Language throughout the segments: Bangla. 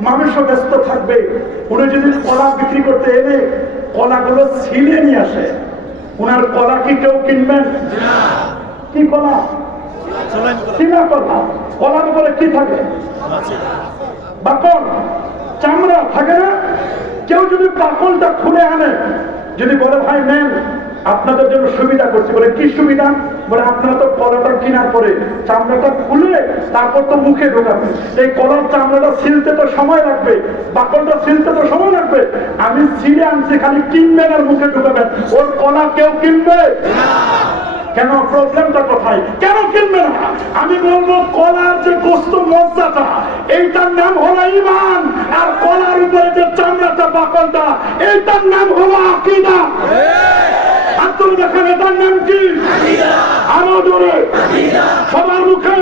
মানুষও ব্যস্ত থাকবে। উনি যদি কলা বিক্রি করতে এলে কলাগুলো ছিলে নিয়ে আসে। ওনার কলা কি কেউ কিনবেন? কি কলা? থাকে? বাকল। চামড়া থাকে না? কেউ যদি খুলে আনে, যদি বলে, ভাই আপনাদের জন্য সুবিধা করছি। বলে, কি সুবিধা? বলে, আপনারা তো কলাটা কেনার পরে চামড়াটা খুলে তারপর তো মুখে ঢোকাবেন। এই কলার চামড়াটা ছিলতে তো সময় লাগবে, বাকলটা ছিলতে তো সময় লাগবে। আমি ছিঁড়ে আনছি, খালি কিনবেন আর মুখে ঢোকাবেন। ওর কলা কেউ কিনবে? কেন? প্রবলেমটা কোথায়? কেন কিনবে না? আমি বলব, কলার যে গোস্ত মজ্জাটা, এইটার নাম হলো ইমান আর কলার উপরে যে চামড়াটা, বাকলটা, এইটার নাম হলো আকিদা। আত্মর দেখেন এটার নাম কি? আরও জোরে। সবার মুখে।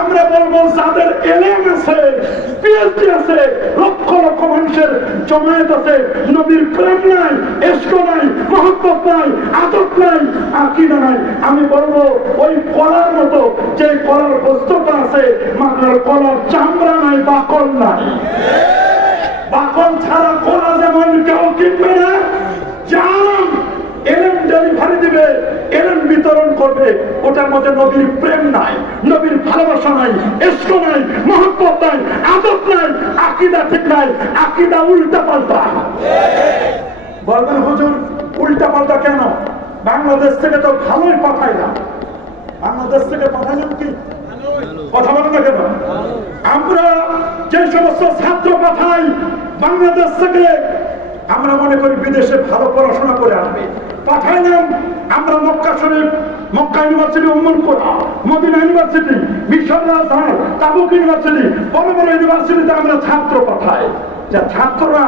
আমরা বলব যাদের এলেম আছে পিএইচডি আছে লক্ষ লক্ষ মানুষের জমায়েত আছে নবীর প্রেম নাই এস্ক নাই মহব্বত নাই আদত নাই আকিদা নাই। আমি বলব ওই কলার মতো যে কলার বস্তুটা আছে মাত্র কলার চামড়া নাই বাকল নাই। বাকল ছাড়া কলা যেমন কেউ কিনবে না এলেন দিবে এলেন বিতরণ করবে, ওটার মধ্যে নবীর প্রেম নাই, নবীর ভালোবাসা নাই এস্ক নাই, মহব্বত নাই আদত নাই, আকিদা ঠিক নাই, আকিদা উল্টা পাল্টা বলবেন, হুজুর উল্টা পাল্টা কেন? বাংলাদেশ থেকে তো ভালোই পাঠাইলাম। বাংলাদেশ থেকে পাঠাইলাম কি? কথা বলেন না কেন? আমরা যে সমস্ত ছাত্র পাঠাই, বাংলাদেশ থেকে, আমরা মনে করি বিদেশে ভালো পড়াশোনা করে আসবে। পাঠাইলাম আমরা মক্কা শরীফ, Mecca university Medina university university, বড় বড় ইউনিভার্সিটিতে আমরা ছাত্র পাঠাই। ছাত্ররা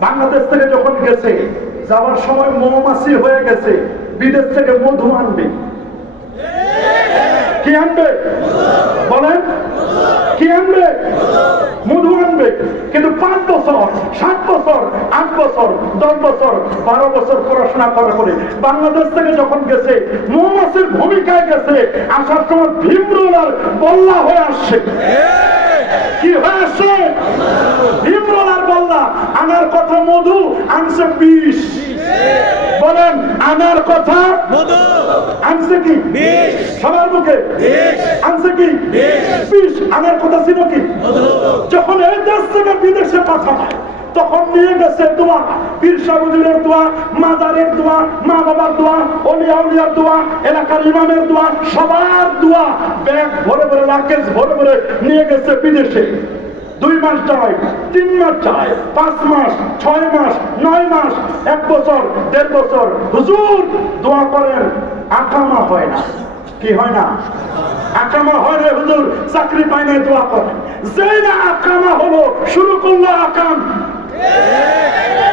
বাংলাদেশ থেকে যখন গেছে, যাওয়ার সময় মৌমাছি হয়ে গেছে, বিদেশ থেকে মধু আনবে। কি আনবে? বলেন। কি আনবে? মধু আনবে কিন্তু পাঁচ বছর সাত বছর আট বছর দশ বছর বারো বছর পড়াশোনা করার করে বাংলাদেশ থেকে যখন গেছে মৌমাছির ভূমিকায় গেছে আসার সময় ভীমরোলার বল্লা হয়ে আসছে। কি হয়ে আসছে? ভীমরোলার বল্লা আনার কথা মধু আনছে বিষ। বলেন আনার কথা আনছে কি? সবার মুখে? আনছে কি? বিষ। আনার কথা ছিল কি? যখন এই দেশ থেকে বিদেশে পাঠায় তখন নিয়ে গেছে দোয়া। পীর সাহুজুরের দোয়া মাদারের দোয়া মা বাবার দোয়া অলিয়া উলিয়ার দোয়া এলাকার ইমামের দোয়া সবার দোয়া। ব্যাগ ভরে ভরে লাকেজ ভরে ভরে নিয়ে গেছে বিদেশে। দুই মাস যায়, তিন মাস যায়, পাঁচ মাস, ছয় মাস, নয় মাস, এক বছর, দেড় বছর। হুজুর, দোয়া করেন, আকামা হয় না। কি হয় না? আকামা হয় রে হুজুর, চাকরি পায় না দোয়া করেন। যেই না আকামা হলো, শুরু করল আকাম।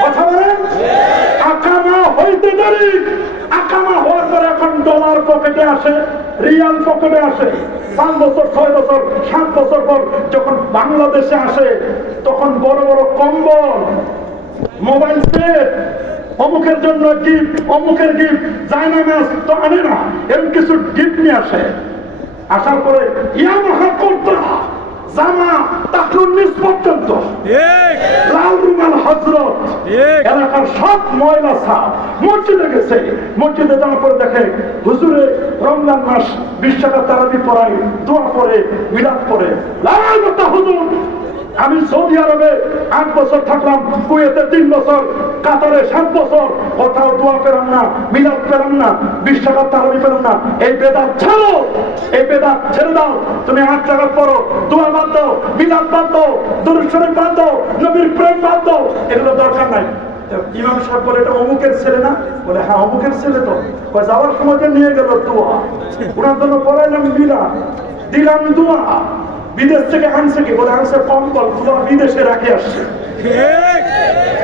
কথা বলেন? আকামা হইতে দেরি, আকামা এখন ডলার পকেটে আসে, রিয়াল পকেটে আসে। পাঁচ বছর, ছয় বছর, সাত বছর পর যখন বাংলাদেশে আসে, তখন বড় বড় কম্বল, মোবাইল সেট, অমুকের জন্য গিফট অমুকের গিফট জায়না ম্যাচ তো আনে না, এরকম কিছু গিফট নিয়ে আসে। আসার পরে, ইয়ামাহা করতে জামা তাকুন নিচ পর্যন্ত। লাল রুমাল হজরত। এলাকার সব ময়লা সাপ মসজিদে গেছে। মসজিদে যাওয়ার পরে দেখে হুজুরে রমজান মাস বিশ টাকা তারাবি পড়াই দোয়া পড়ে মিলাদ পড়ে লাল হুজুর আমি সৌদি আরবে আট বছর থাকলাম কুয়েতে তিন বছর। কাতারে সাত বছর কোথাও দোয়া পেলাম না, মিলাদ পেলাম না বিশ টাকার তারাবি পেলাম না। এই বেদাত ছাড়ো, এই বেদাত ছেড়ে দাও। তুমি আট টাকা পড়ো, দোয়া বাদ দাও, মিলাদ বাদ দাও দরুশ্বরের বাদ দাও, নবীর প্রেম বাদ দাও। এগুলো দরকার নাই। ইমাম সাহেব বলে, এটা অমুকের ছেলে না? বলে হ্যাঁ অমুকের ছেলে তো। যাওয়ার সময় নিয়ে গেল দোয়া। ওনার জন্য পড়াইলাম মিলা দিলাম দোয়া। বিদেশ থেকে আনছে কি? বলে আনছে কম্বল দোয়া বিদেশে রাখে আসছে।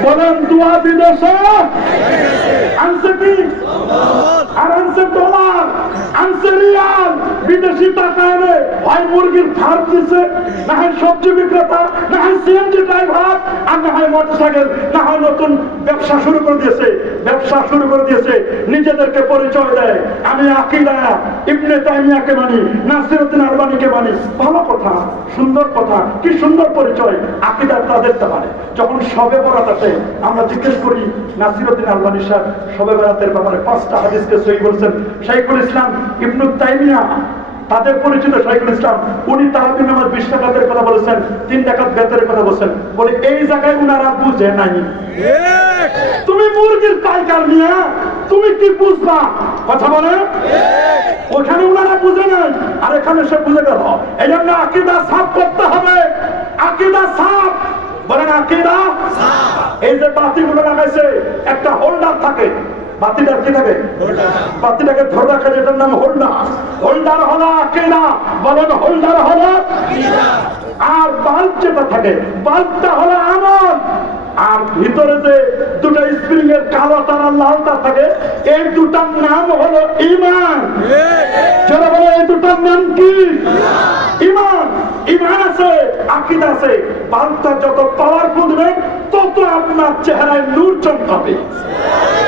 বলেন দোয়া বিদেশে। আনছে কি? আর আনছে ডলার আনছে রিয়াল। বিদেশি টাকা এনে হয় মুরগির ফার্ম দিছে। না হয় সবজি বিক্রেতা না হয় সিএনজি ড্রাইভার আর না হয় মোটরসাইকেল। না হয় নতুন ব্যবসা শুরু করে দিয়েছে। ব্যবসা শুরু করে দিয়েছে। নিজেদেরকে পরিচয় দেয়। আমি আকিদা ইবনে তাইমিয়াকে মানি নাসিরউদ্দিন আলবানীকে মানি। ভালো কথা। সুন্দর কথা কি সুন্দর পরিচয় আকিদার তাদেরটা মানে যখন সবে বরাত আসে আমরা জিজ্ঞেস করি নাসিরউদ্দিন আলবানী সাহেব সবে বরাতের ব্যাপারে পাঁচটা হাদিসকে সই করেছেন শাইখুল ইসলাম ইবনু তাইমিয়া তাদের পরিচিত শাইখুল ইসলাম উনি তারাবি নামাজ বিশ টাকাতের কথা বলেছেন তিন টাকাত বেতরের কথা বলছেন। বলে এই জায়গায় উনারা বুঝে নাই। তুমি মুরগির পাইকার নিয়ে তুমি কি বুঝবা? কথা বলে ওখানে উনারা বুঝে নাই আর এখানে সে বুঝে গেল এই জন্য আকিদা সাফ করতে হবে। আকিদা সাফ। বলেন আকিদা এই যে বাতিগুলো লাগাইছে একটা হোল্ডার থাকে। বাতিটার কি থাকে? বাতিটাকে ধরে রাখা যেটার নাম হোল্ডার। হোল্ডার হলো আকিদা। বলেন হোল্ডার হলো আর বাল্ব যেটা থাকে বাল্বটা হলো আমল। আর ভিতরে যে দুটো স্প্রিং এর কালো তারা লাল তার থাকে, এই দুটার নাম হলো ইমান। যারা বলে এই দুটার নাম কি? ইমান। ইমান আছে, আকিদ আছে। বাংলা যত পাওয়ারফুল খুঁজবে তত আপনার চেহারায় নূর চমকাবে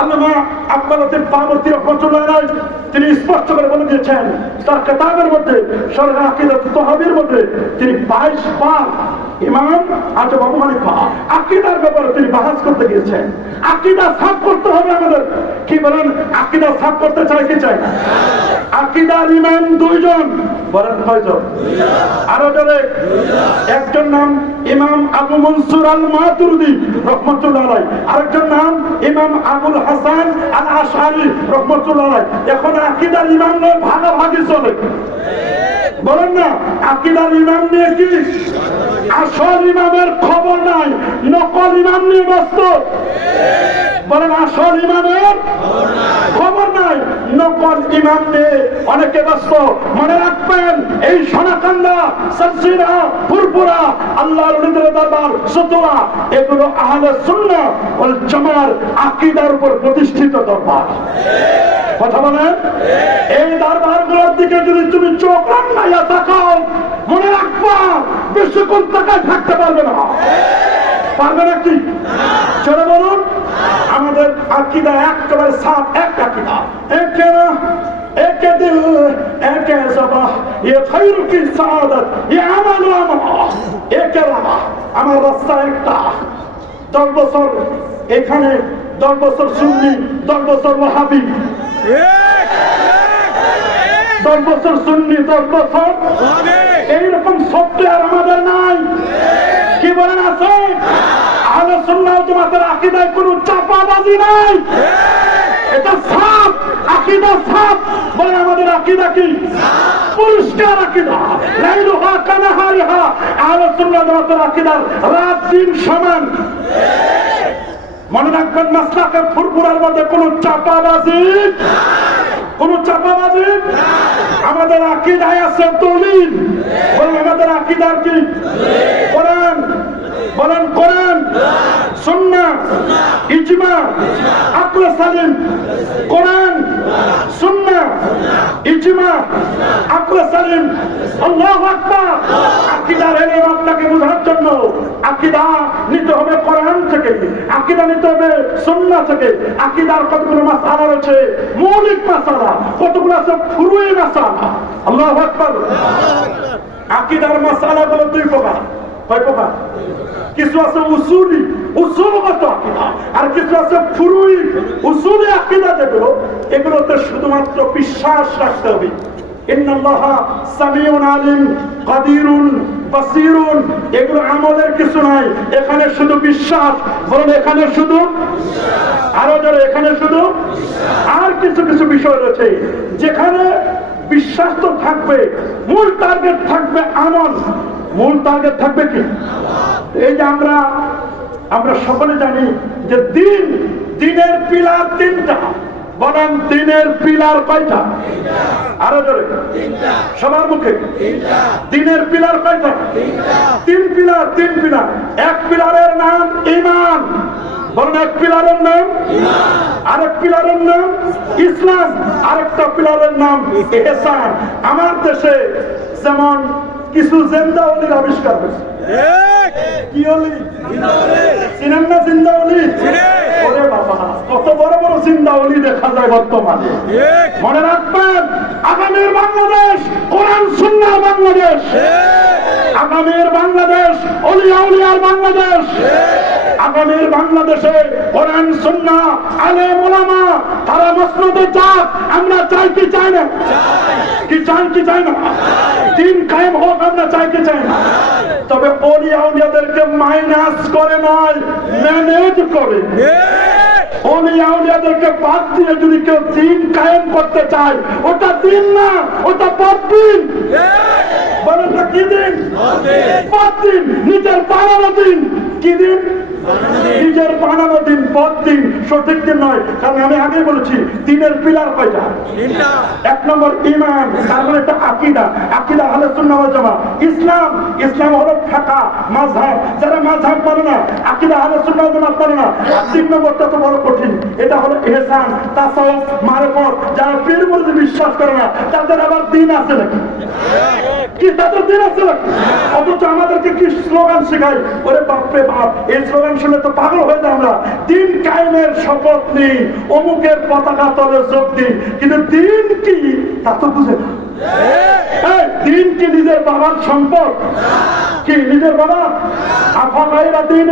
আল্লামা আলাই তিনি স্পষ্ট করে বলে দিয়েছেন, তার কেতাবের মধ্যে তহাবির মধ্যে তিনি বাইশ বার ইমাম আজব আবু হানিফা আকিদার ব্যাপারে তিনি বাহাস করতে গিয়েছেন। আকিদা সাফ করতে হবে আমাদের। কি বলেন? আকিদা সাফ করতে চাই কি চাই? আকিদার ইমাম দুইজন। বলেন কয়জন আরও জনে একজন নাম ইমাম আবু মনসুর আল মাতুরদি রহমতুল্লাহ আলাই আরেকজন নাম ইমাম আবুল হাসান আল আশারি রহমতুল্লাহ আলাই এখন আকিদার ইমাম ভাগাভাগি চলে। বলেন না, আকিদার ইমাম নিয়ে কি? আসল ইমামের খবর নাই, নকল ইমাম নিয়ে ব্যস্ত। বলেন, আসল ইমামের খবর নাই, নকল ইমাম নিয়ে অনেকে ব্যস্ত। মনে রাখবেন, এই সোনাকান্দা সবসিরা ফুরপুরা আল্লাহর রবীন্দ্র দরবার সতোয়া এগুলো আহলে সুন্নাহ ওয়াল জামার আকীদার উপর প্রতিষ্ঠিত দরবার। কথা বলে এই দরবারগুলোর দিকে যদি তুমি চোখ রান্নাইয়া তাকাও, মনে রাখবা বেশিক্ষণ তাকায় থাকতে পারবে না। পারবে না কি? চলে বলুন, আমাদের আকিদা একেবারে সাপ এক আকিদা। এক কেন এক দিল, এক জবাহ এ খৈর কি সাদত, এ আমার এক আমার রাস্তা একটা। দশ বছর এখানে, দশ বছর সুন্নি, দশ বছর ওয়াহাবি। দশ বছর সুন্নি, দশ বছর। এইরকম সফটওয়্যার আমাদের নাই। কি বলেন আছে আলোচনা তোমাদের আকিদায় কোনো চাপাবাজি নাই। এটা সাপ আকিদা সাপ বলে আমাদের আকিদা কি? পরিষ্কার আকিদা। লাইলুহা কানাহারিহা। আলোচনা তোমাদের আকিদার রাত দিন সমান। মনে রাখবেন মাসলাকের ফুরফুরার মধ্যে কোনো চাপাবাজি? কোন চাপাবাজি? আমাদের আকিদায় আছে দলিল। বলেন, আমাদের আকিদার কি? কোরআন বলেন কোরআন সুন্না, ইজমা আকলে সালিম। কোরআন সুন্নাহ ইজমা আকলে সালিম, আল্লাহু আকবার। আকিদার এলেম আপনাকে বোঝার জন্য আকিদা নিতে হবে কোরআন থেকে, আকিদা নিতে হবে সুন্নাহ থেকে। আকিদার কতগুলো মাসালা রয়েছে? মৌলিক মাসালা, কতগুলো আছে? ফুরুই মাসালা। আল্লাহু আকবার। আকিদার মাসালা গুলো দুই প্রকার। কয় কিছু আছে উসুলি আকিদা। আর কিছু আছে ফুরুই, উসুলি আকিদা যেগুলো, এগুলোতে শুধুমাত্র বিশ্বাস রাখতে হবে। নাই। এখানে শুধু বিশ্বাস। বলেন, এখানে শুধু আরও যারা এখানে শুধু আর কিছু কিছু বিষয় রয়েছে। যেখানে বিশ্বাস তো থাকবে, মূল টার্গেট থাকবে আমল। মূল টার্গেট থাকবে কি? এই যে আমরা আমরা সকলে জানি যে দিন দিনের পিলার তিনটা। বলেন দিনের পিলার কয়টা? আরও জোরে। সবার মুখে। দিনের পিলার কয়টা? তিন পিলার তিন পিলার। এক পিলারের নাম ইমান বলেন এক পিলারের নাম আরেক পিলারের নাম ইসলাম। আরেকটা পিলারের নাম এহসান। আমার দেশে যেমন কিছু জেন্দা অলির আবিষ্কার হয়েছে। কি অলি চিনেন না জিন্দা অলি কত বড় বড় চিন্তা অলি দেখা যায় বর্তমানে। মনে রাখবেন আগামীর বাংলাদেশ কোরআন সুন্নার বাংলাদেশ। আগামীর বাংলাদেশ অলি আউলিয়ার বাংলাদেশ। আগামীর বাংলাদেশে কোরআন সুন্না আলে মোলামা তারা মসনদে যাক আমরা চাই কি চাই না? কি চাই কি চাই না? দিন কায়েম হোক আমরা চাই কি চাই না? তবে অলিয়া উলিয়াদেরকে মাইনাস করে নয় ম্যানেজ করে। অলিয়া উলিয়াদেরকে বাদ দিয়ে যদি কেউ দিন কায়েম করতে চায় ওটা দিন না ওটা পথ দিন। বলেন না কি দিন? পথ দিন নিজের বানানো দিন। কি দিন? নিজের বানানো দিন, পথ দিন সঠিক দিন নয়। কারণ আমি আগে বলেছি, দিনের পিলার কয়টা এক নম্বর ইমান, তার মানে একটা আকিদা। আকিদা হলে সুন্নাওয়াল জামা ইসলাম ইসলাম হলো ফাঁকা, মাযহাব। যারা মাযহাব মানে না, আকিদা হলে সুন্নাওয়াল জামা মানে না। তিন নম্বরটা তো বড় কঠিন, এটা হলো ইহসান তাসাউফ মারফত যারা পীর মুরিদ বিশ্বাস করে না, তাদের আবার দিন আছে নাকি? কি, তাদের দিন আছে নাকি? অথচ আমাদেরকে কি স্লোগান শেখায়? ওরে বাপরে বাপ, এই স্লোগান শুনে তো পাগল হয়ে যায় আমরা। দিন কায়েমের শপথ নেই, অমুকের পতাকা তলে যোগ দিন কিন্তু দিন কি? তা তো বুঝে না। দিন কি নিজের বাবার সম্পদ? কি নিজের বাবা? আফা ভাইরা দিন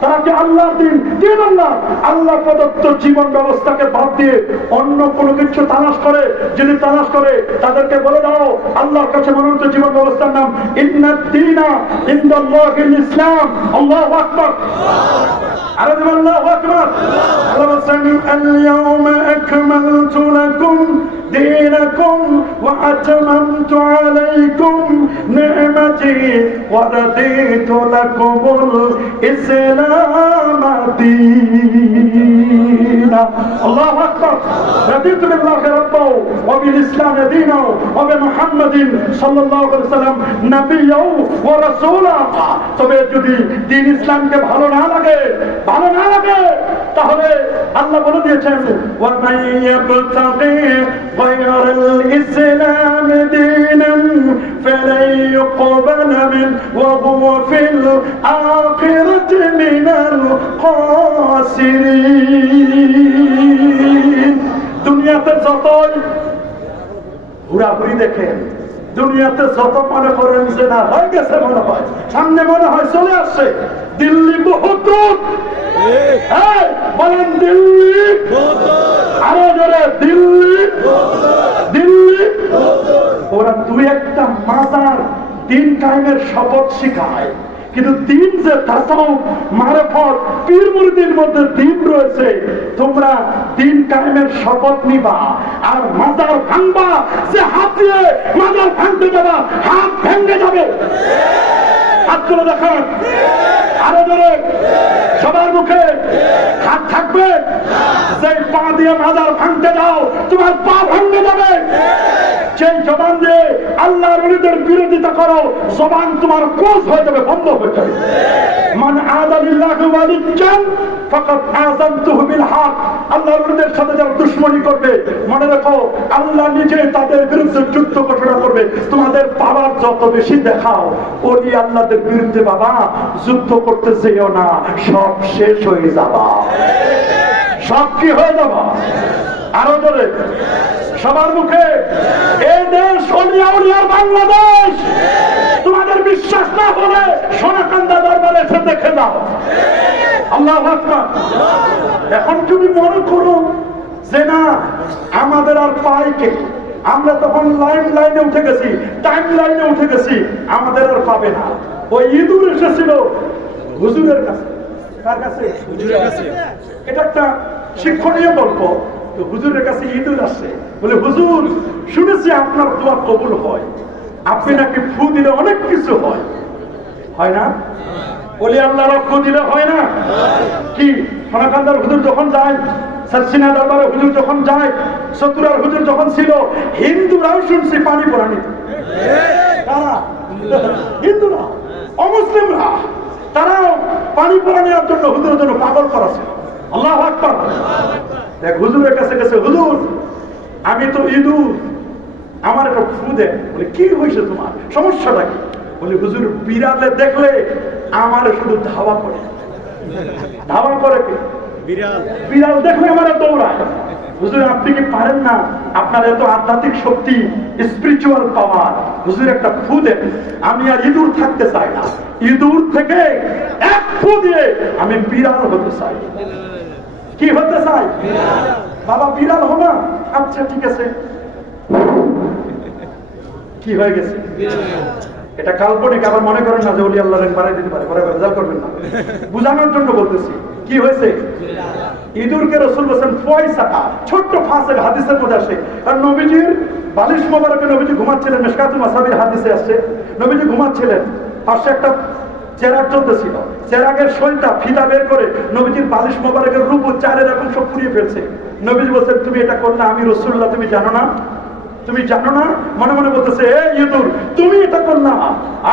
তারা কি আল্লাহ দিন দিন আল্লাহ আল্লাহ প্রদত্ত জীবন ব্যবস্থাকে বাদ দিয়ে অন্য কোনো কিছু তালাশ করে যদি তালাশ করে তাদেরকে বলে দাও আল্লাহর কাছে মনোনীত জীবন ব্যবস্থার নাম ইন্নাদ দিনা ইন্দাল্লাহিল ইসলাম আল্লাহু আকবার আরো যেমন আল্লাহু আকবার আল্লাহ বলছেন اليوم أكملت لكم دينكم وأتممت عليكم نعمتي ورضيت لكم الإسلام دينا الله أكبر رضيت بالله ربا وبالإسلام دينا وبمحمد صلى الله عليه وسلم نبيا ورسولا তবে যদি দিন ইসলামকে ভালো না লাগে ভালো না লাগে তাহলে আল্লাহ বলে দিয়েছেন وَمَن يَبْتَغِي غَيْرَ الْإِسْلَامِ دِينًا فَلَن يُقْبَلَ مِنْهُ وَهُوَ فِي الْآخِرَةِ مِنَ الْخَاسِرِينَ দুনিয়াতে যতই ঘোরাঘুরি দেখেন দুনিয়াতে যত মনে করেন যে না হয়ে গেছে মনে হয় সামনে মনে হয় চলে আসছে দিল্লি বহুত দূর। এই, বলেন দিল্লি আরো জোরে দিল্লি দিল্লি ওরা দুই একটা মাজার দিন কায়েমের শপথ শিখায়। কিন্তু দিন যে তাসাও মারফত, পীর মুরিদির মধ্যে দিন রয়েছে, তোমরা দিন কায়েমের শপথ নিবা। আর মাজার ভাঙবা, যে হাত দিয়ে মাজার ভাঙতে যাবা, হাত ভেঙে যাবে। হাত তুলে দেখান। আরও জোরে। সবার মুখে হাত থাকবে। যে পা দিয়ে ভাঙতে তোমার পা ভাঙতে যাবে। সেই জবান দিয়ে আল্লাহর ওলিদের বিরোধিতা করো, জবান তোমার ক্লোজ হয়ে যাবে, বন্ধ হয়ে যাবে। মান সাথে যারা করবে, মনে আল্লাহ নিজে তাদের বিরুদ্ধে যুদ্ধ ঘোষণা করবে। তোমাদের পাওয়ার যত বেশি দেখাও ওলি আল্লাহদের বিরুদ্ধে বাবা, যুদ্ধ করতে যেও না, সব শেষ হয়ে যাবা। সব কি হয়ে যাবা? আরও ধরে সবার মুখে এই দেশ অলিয়া উলিয়ার বাংলাদেশ! তোমাদের বিশ্বাস না হলে সোনাকান্দা দরবারে এসে দেখে দাও আল্লাহ এখন তুমি মনে করো যে না আমাদের আর পাই কে? আমরা তখন লাইন লাইনে উঠে গেছি টাইম লাইনে উঠে গেছি আমাদের আর পাবে না। ওই ইঁদুর এসেছিল হুজুরের কাছে। কার কাছে। এটা একটা শিক্ষণীয় গল্প। তো হুজুরের কাছে ইঁদুর আসে। বলে, হুজুর, শুনেছি আপনার দোয়া কবুল হয়। আপনি নাকি ফু দিলে অনেক কিছু হয়। হয় না? বলি আল্লাহ রক্ষ দিলে হয় না? কি? সোনাকান্দার হুজুর যখন যায় সরসিনা দরবারে হুজুর যখন যায় সতুরার হুজুর যখন ছিল, হিন্দুরাও শুনছি পানি পড়ানি। হিন্দুরা, অমুসলিমরা, তারাও পানি পড়া নেওয়ার জন্য হুজুরের জন্য পাগল করা ছিল। আল্লাহ আকবার। দেখ হুজুরের কাছে গেছে হুজুর আমি তো ইঁদুর। আমার একটা ফু বলে কি হয়েছে তোমার? সমস্যাটা কি? বলে হুজুর বিড়ালে দেখলে আমার শুধু ধাওয়া করে। ধাওয়া করে কি? বিড়াল। বিড়াল দেখলে আমার দৌড়ায়। হুজুর আপনি কি পারেন না? আপনার এত আধ্যাত্মিক শক্তি স্পিরিচুয়াল পাওয়ার হুজুর একটা ফু দেন। আমি আর ইঁদুর থাকতে চাই না। ইঁদুর থেকে এক ফু দিয়ে আমি বিড়াল হতে চাই। কি হতে চাই? বাবা বিড়াল হো না আচ্ছা ঠিক আছে। কি হয়ে গেছে? এটা কাল্পনিক, আবার মনে করেন না যে ওলি আল্লাহ বাড়াই দিতে পারে। পরে রেজাল্ট করবেন না। বুঝানোর জন্য বলতেছি, কি হয়েছে? ইঁদুরকে রসুল বলছেন ফয়সাকা ছোট্ট ফাঁসের হাদিসের মধ্যে আসে। আর নবীজির বালিশ মোবারকে নবীজি ঘুমাচ্ছিলেন, মেশকাতুল মাসাবির হাদিসে আসছে নবীজি ঘুমাচ্ছিলেন, পাশে একটা চেরাগ চলতেছিল। চেরাগের শৈলটা ফিতা বের করে নবীজির বালিশ মোবারকের রূপ ও চার এরকম সব পুড়িয়ে ফেলছে। নবীজি বলছেন তুমি এটা করলে আমি রসুল্লাহ তুমি জানো না? তুমি জানো না? মনে মনে বলতেছে এ ইঁদুর তুমি এটা করলা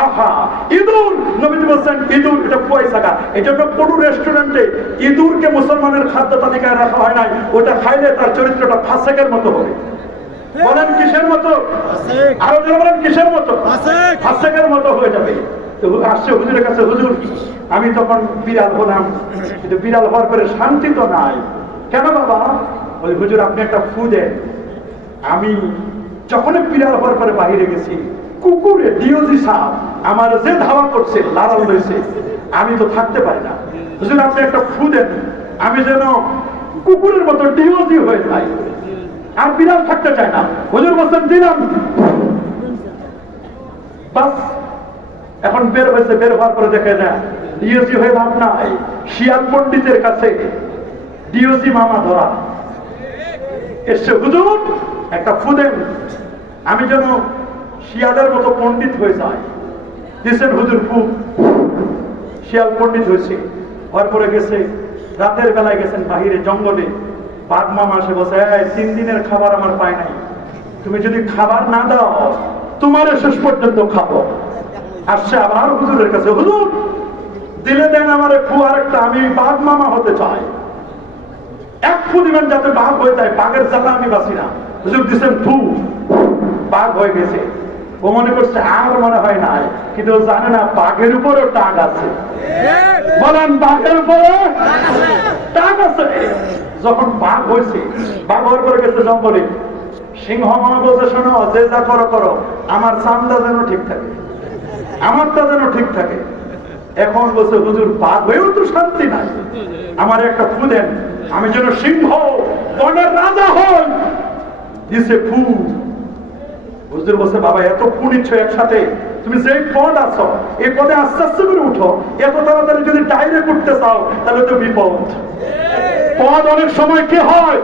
আহা ইঁদুর! নবীজি বলছেন ইঁদুর এটা পয়সাকা এই জন্য কোনো রেস্টুরেন্টে ইঁদুরকে মুসলমানের খাদ্য তালিকায় রাখা হয় নাই। ওটা খাইলে তার চরিত্রটা ফাঁসেকের মতো হবে। বলেন কিসের মতো। আরও বলেন কিসের মতো? ফাসেক। ফাঁসেকের মতো হয়ে যাবে। আসছে, হুজুরের কাছে, হুজুর, আমি তখন বিড়াল হলাম। কিন্তু বিড়াল হওয়ার পরে শান্তি তো নাই। কেন বাবা? বলি, হুজুর, আপনি একটা ফু দেন। আমি যখনই বিড়াল হওয়ার পরে বাইরে গেছি, কুকুরে, ডিওজি সাপ, আমার যে ধাওয়া করছে লালাল রয়েছে আমি তো থাকতে পারি না। হুজুর, আপনি একটা ফু দেন। আমি যেন কুকুরের মতো ডিওজি হয়ে যাই। আর বিড়াল থাকতে চায় না। হুজুর বলছেন, দিলাম। বাস এখন বের হয়েছে, বের হওয়ার পরে দেখে না ডিওজি হয়ে লাভ নাই। শিয়াল পণ্ডিতের কাছে ডিওজি মামা ধরা। এসছে, হুজুর, একটা ফুদেন আমি যেন শিয়ালের মতো পণ্ডিত হয়ে যাই। দিছেন হুজুর ফু। শিয়াল পণ্ডিত হয়েছে। হওয়ার পরে গেছে। রাতের বেলায় গেছেন বাহিরে, জঙ্গলে। বাঘ মামা এসে বসে তিন দিনের খাবার আমার পায় নাই। তুমি যদি খাবার না দাও তোমারে শেষ পর্যন্ত খাব। আসছে আবার হুজুরের কাছে, হুজুর, দিলে দেন আমার ফু আরেকটা, আমি বাঘ মামা হতে চাই। এক ফু দিবেন যাতে বাঘ হয়ে যায়, বাঘের জ্বালা আমি বাঁচি না। হুজুর দিচ্ছেন, ফু, বাঘ হয়ে গেছে। ও মনে করছে, আর মনে হয় নাই। কিন্তু জানে না, বাঘের উপরেও টাক আছে। বলেন, বাঘের উপরে টাক আছে। যখন বাঘ হয়েছে, বাঘ হওয়ার পরে গেছে জঙ্গলে। সিংহ মনে বলছে, শোনো, যে যা করো করো। আমার চান্দা যেন ঠিক থাকে। আমারটা যেন ঠিক থাকে। এখন বলছে, হুজুর বাঘ হয়েও তো শান্তি নাই। আমার একটা ফু দেন। আমি যেন সিংহ, বনের রাজা হই। দিছে ফু। হুজুর বলছে, বাবা, এত ফু নিচ্ছ একসাথে। তুমি যে পদ আছো এই পদে আস্তে আস্তে করে উঠো। এত তাড়াতাড়ি যদি ডাইরে করতে চাও, তাহলে তো বিপদ। পদ অনেক সময় কি হয়?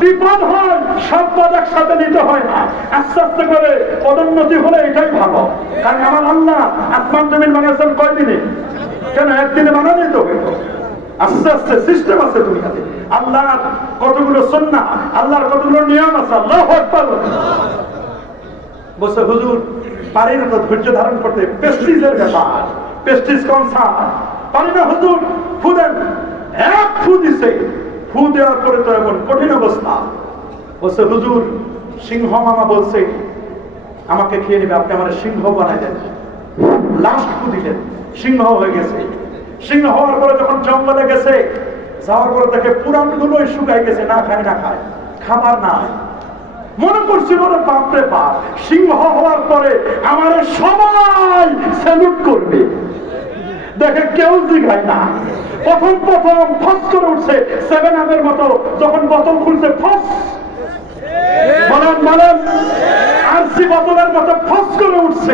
বিপদ হয় সব পদ একসাথে নিতে হয় না। আস্তে আস্তে করে পদোন্নতি হলে এটাই ভালো। কারণ আমার আল্লাহ আসমান জমিন বানিয়েছেন কয়দিনে? কেন একদিনে বানানোই তো আস্তে আস্তে সিস্টেম আছে দুনিয়াতে। আল্লাহর কতগুলো সন্না আল্লাহর কতগুলো নিয়ম আছে, আল্লাহ বলছে, হুজুর পারি না তো ধৈর্য ধারণ করতে পেস্টিজের ব্যাপার। পেস্টিজ কনসার পারি না, হুজুর ফু দেন এক ফু দিছে, ফু দেওয়ার পরে তো এমন কঠিন অবস্থা। বলছে, হুজুর, সিংহ মামা বলছে, আমাকে খেয়ে নেবে, আপনি আমার সিংহ বানাই দেন। লাস্ট ফু দিলেন, সিংহ হয়ে গেছে। সিংহ হওয়ার পরে যখন জঙ্গলে গেছে, যাওয়ার পরে দেখে পুরান গুলোই শুকাই গেছে, না খায় না খায়, খাবার নাই। মনে করছিল, ওরা বাপরে বাপ, সিংহ হওয়ার পরে আমার সবাই স্যালুট করবে। দেখে কেউ জিগায় না। প্রথম প্রথম ফস করে উঠছে। সেভেন আপের মতো যখন বোতল খুলছে, ফস। বলেন বলেন। আরসি বোতলের মতো ফস করে উঠছে।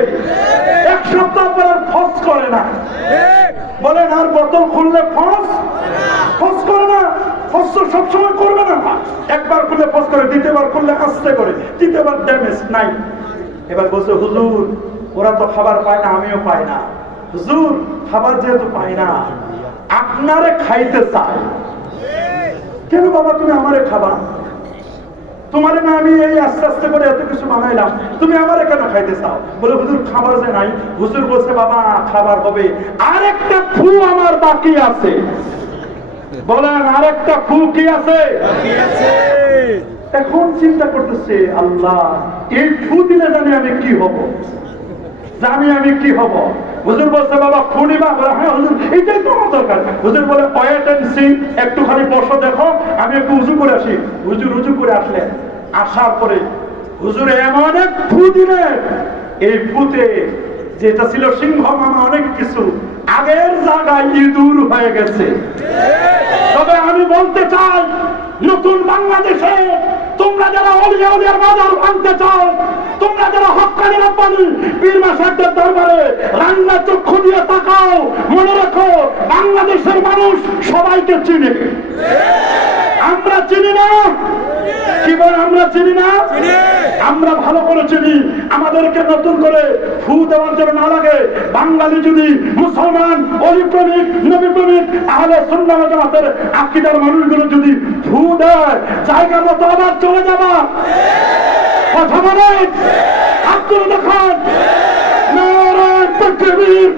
এক সপ্তাহ পর আর ফস করে না। বলেন, আর বোতল খুললে ফস? ফস করে না। ফস সবসময় করবে না। একবার খুললে ফস করে, দ্বিতীয়বার খুললে আস্তে করে। তৃতীয়বার ড্যামেজ নাই। এবার বলছে, হুজুর, ওরা তো খাবার পায় না, আমিও পাই না। হুজুর, খাবার যেহেতু পাই না আপনারে খাইতে চাই কেন বাবা তুমি আমারে খাবা? তোমারে না আমি এই আস্তে আস্তে করে এত কিছু বানাইলাম তুমি আমারে কেন খাইতে চাও? বলে হুজুর খাবার যে নাই। হুজুর বলছে বাবা খাবার হবে। আরেকটা ফু আমার বাকি আছে। বলেন আরেকটা ফু কি আছে। এখন চিন্তা করতেছে আল্লাহ এই ফু দিলে জানি আমি কি হব? জানি আমি কি হব? হুজুর বলছে, বাবা ফুনিবা বলে হ্যাঁ হুজুর, এটাই তো দরকার। হুজুর বলে, ওয়েট এন্ড সি, একটুখানি বসো, দেখো, আমি একটু উজু করে আসি। হুজুর উজু করে আসলেন আসার পরে হুজুর এমন এক ফু দিলেন এই ফুতে যেটা ছিল সিংহ মামা অনেক কিছু, আগের জায়গায় ইঁদুর হয়ে গেছে। তবে আমি বলতে চাই, নতুন বাংলাদেশে তোমরা যারা অলিয়া অলিয়ার বাজার ভাঙতে চাও তোমরা যারা হকানি রব্বানি পীর মাসাদের দরবারে রান্না চক্ষু দিয়ে তাকাও মনে রাখো বাংলাদেশের মানুষ সবাইকে চিনে। আমরা চিনি না। কি বলে আমরা চিনি না? আমরা ভালো করে চিনি। আমাদেরকে নতুন করে ফু দেওয়ার জন্য না লাগে। বাঙালি যদি মুসলমান অলি প্রেমিক নবী প্রেমিক তাহলে সুন্নাহ জামাতের আকিদার মানুষগুলো যদি ফু দেয় জায়গা মতো আবার চলে যাবা। কথা বলেন আব্দুল দেখান নারায়ণ তকবীর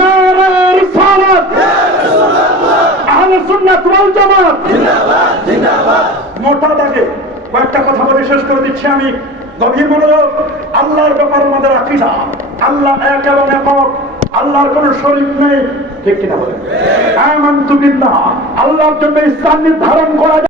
নারায়ণ রিসালাত আহলে সুন্নাত ওয়াল জামাত। মোটা দাগে কয়েকটা কথা বলে শেষ করে দিচ্ছি আমি। গভীর মনোযোগ। আল্লাহর ব্যাপার আমাদের আকিদা। আল্লাহ এক এবং একক। আল্লাহর কোন শরীফ নেই। ঠিক কিনা বলে বিল্লাহ। আল্লাহর জন্য ইসলাম নির্ধারণ করা